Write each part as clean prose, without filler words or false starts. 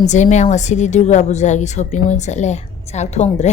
ꯅꯝꯖꯩ ꯃꯌꯥꯝ ꯉꯁꯤꯗꯤ ꯗꯨꯔꯒꯥ ꯄꯨꯖꯥꯒꯤ ꯁꯣꯞꯄꯤꯡ ꯑꯣꯏꯅ ꯆꯠꯂꯦ ꯆꯥꯛ ꯊꯣꯡꯗ꯭ꯔꯦ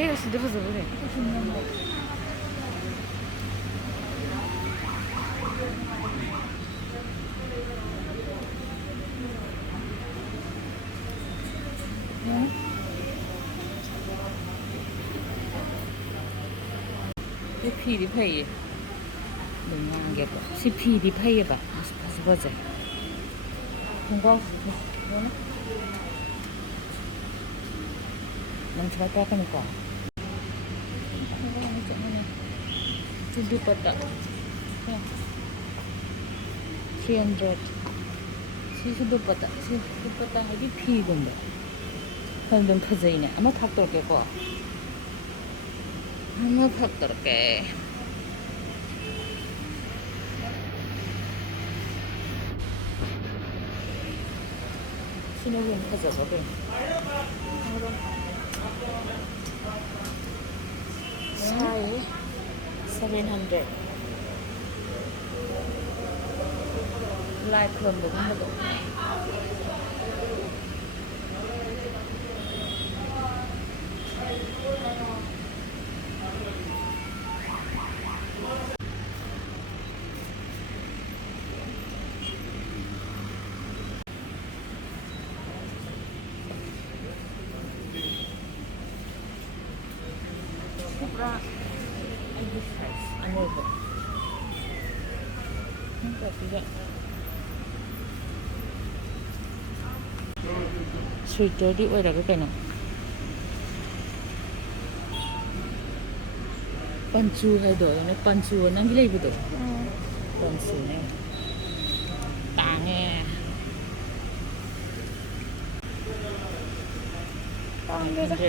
내가 진짜 무서 그래. CPD 페이. 너무한 게 뭐. CPD 페이 봐. 다시 보자. 공부하고 싶어. 뭐나? 너무 잘 닦으니까. 두두빠따 300 시수 두빠따 두빠따 여기 피군데 좀 퍼져있네 아마 팍 돌게고 아마 팍 돌게 신호기 퍼져거든 사이 700 라이프 한번 해봐 쿠브라 안 먹어 이게 스위터리 어디라고 그러나 반주 해도 네 반주 난기 레이브도 반주네 땅에 땅에다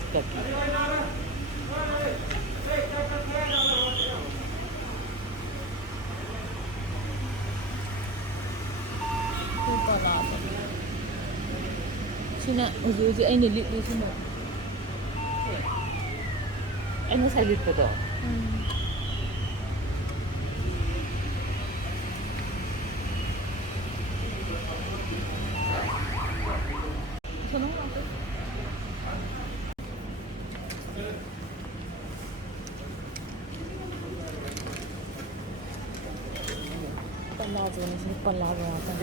Sina, uzi ay nilit na sino. Ano sa lit pa to? palazzo ni palazzo ata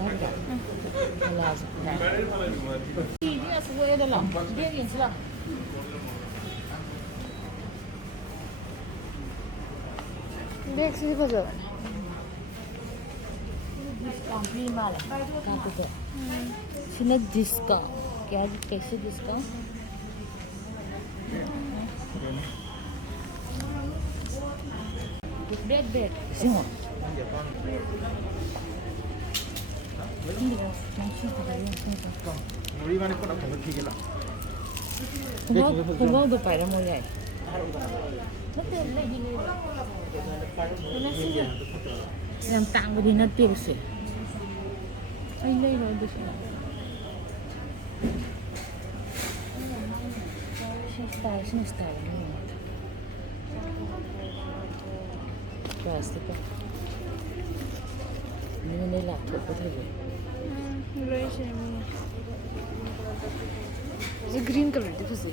guarda palazzo sì io su vuoi da là vieni in là देख सी बजा discount भी माल कहाँ पे है सिर्फ डिस्काउंट क्या कैसे discount bread semua Kumau berapa dah mulai? Betul lagi. Yang tang beri nanti bersih. Ini lah bersih. Sini style ni. Plastic. Ini lah betul. ये ग्रीन कलर दी फसी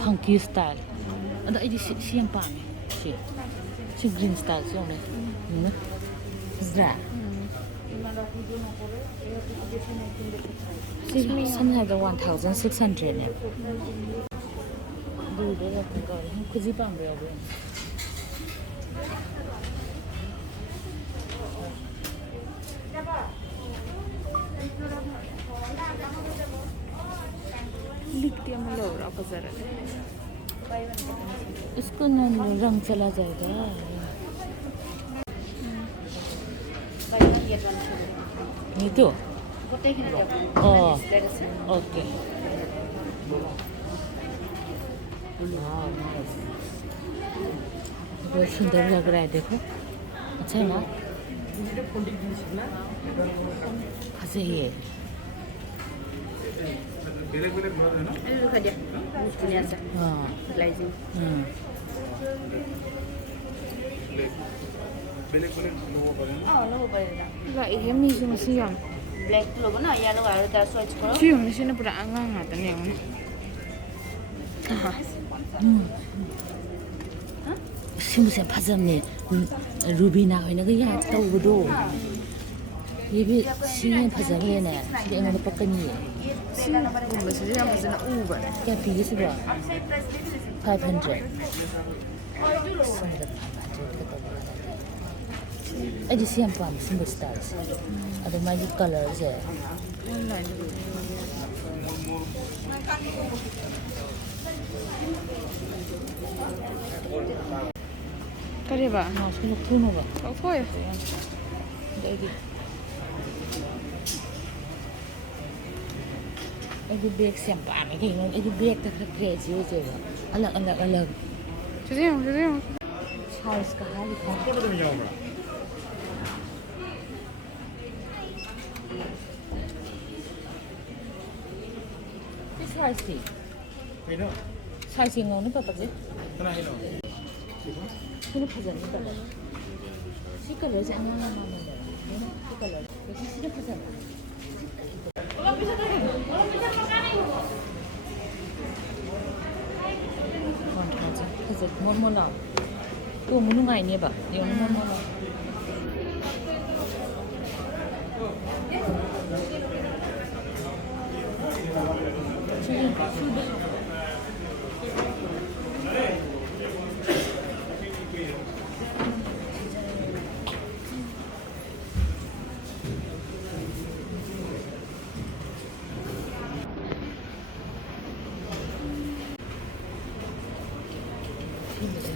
funky style. Ada ini siang pagi. Si green style sih orang ni. Zra. Some have the 1,600 ni. Dulu dah kau ni kuzi pang berapa? लिखती है मतलब और आप जरा इसको ना रंग चला जाएगा ये तो ओके बहुत सुंदर लग रहा है देखो अच्छा है ना कैसे ये बेलेग-बेलेग घर है ना खजा दुनिया से हाँ ग्लाइजिंग बेलेग-बेलेग लोगों का है ना लोगो पड़ेगा लाइक है मीज़ में सियाम ब्लैक लोगो ना येलो वाला दा स्विच करो सियाम में सिना पूरा अंगांग आता नहीं है सिमुसे फजमने रूबीना होइना ग या तौबदो ये भी सिने फजले ने ये मन पकनी बस सियाम में सिना ऊबर क्या पीस बा 500 अजी सियाम पाम सिंबल स्टार्स अदो माई कलर्स है ऑनलाइन करेगा ना उसको खून होगा कोई देखिए अभी बैग से हम पाने के लिए अभी बैग तक क्रेजी हो जाएगा अलग अलग अलग चुदियों साइज का हाल का फोटो तो नहीं जाऊंगा इस साइज थी है ना साइज इंगों नहीं पता जी इतना है ना ini pasal ni kalau si kalau saya mana mana si kalau jadi sini pasal kalau bisa makan aja pasal mon lah tu munu ngai ni ba dia mon lah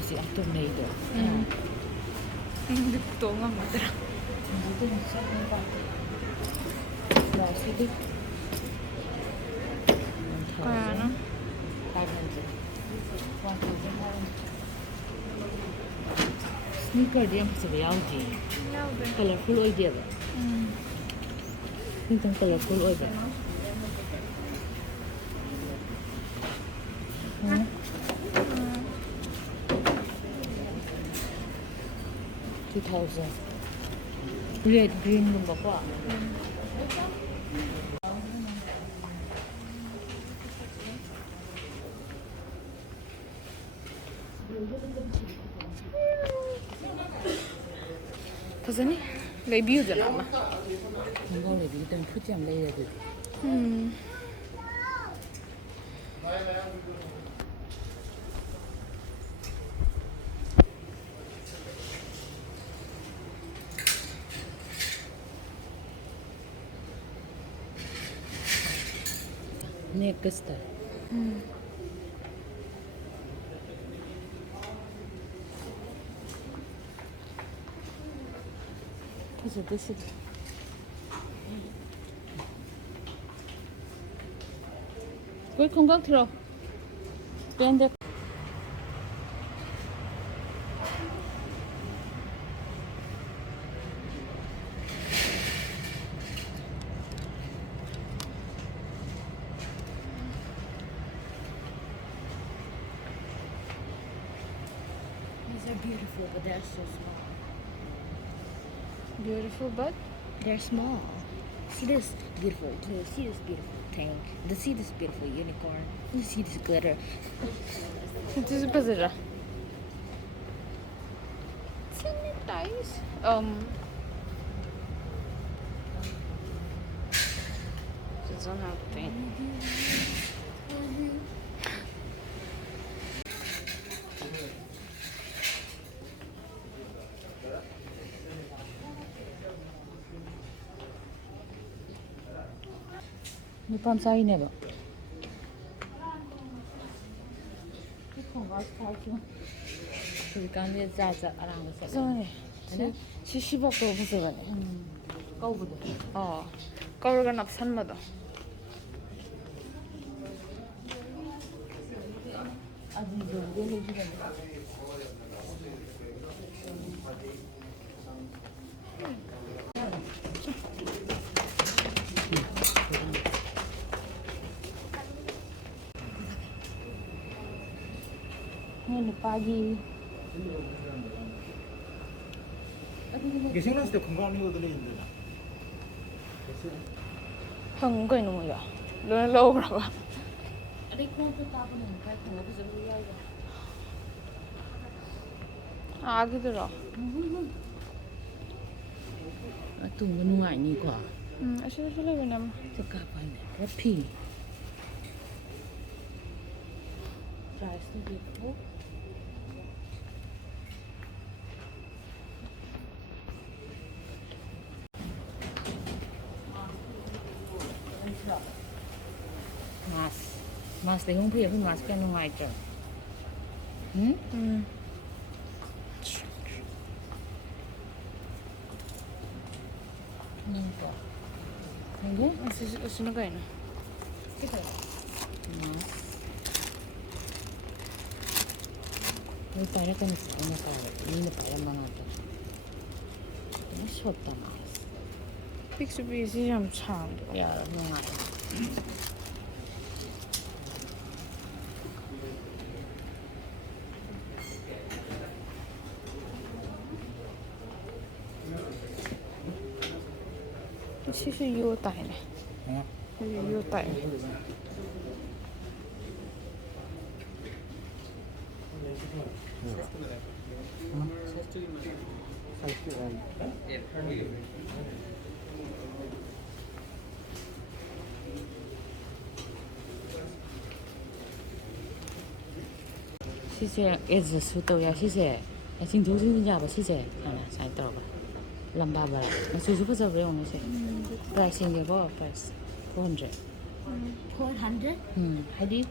si atom na ito. Hindi ko nga matara. Dito na siya ng bata. Plastic. Kaya ano? 500. 1,500. Sneaker din ang pasabayaw di. Colorful oy di ba? Itong colorful oy ba? $2,000. Red, green mo ba pa? fazani laibiudana ama khongaw le bi tan phut yam lai de du neck kasta this is Good khongaw thro pen de These are beautiful, but they're so small. beautiful but They're small. See this beautiful blue. See this beautiful tank. See this beautiful unicorn. See this glitter. this is bazara sanitize it's on that thing Ni pam sai ne ba. 그 간에 자자 알아는 거. so she shibok to bazara 까우부도. kauraga napsan mada 아주 좋은 게 해주는 거. 오늘 빠기. 이게 생각했을 때 건강한 거들이 있는데. hang ko no ya lo lo bra ba 아니 그럼 또 따보는 거 같은 거 무슨 소리야 이거. aagi dura 또 뭐는 아니고. ashe sele benam 잠깐만. 커피. 라이스도 있고. 마스 내용 피해 그 마스 깨는 거 있죠. 응? 이거. 이거? ashe na kaina 이 빨간 거 있는 거. 이는 빨간 거 같아. 너무 쉬웠다 마스. picture bi si jam chang 야, 너무 shi shi yu tai ne yu tai谢谢，一直收到呀，谢谢。今天就是家吧，谢谢。看了，才到吧。lamba bara. Susu pa sabi yung nasi. Pricing niya ba? Price. 400. 400? Hadi.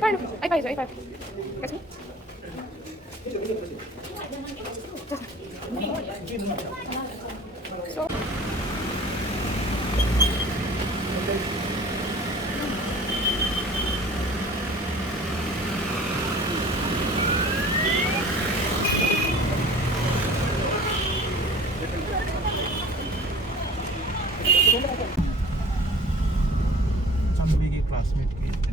Fine. I5. That's me. So. Smith Green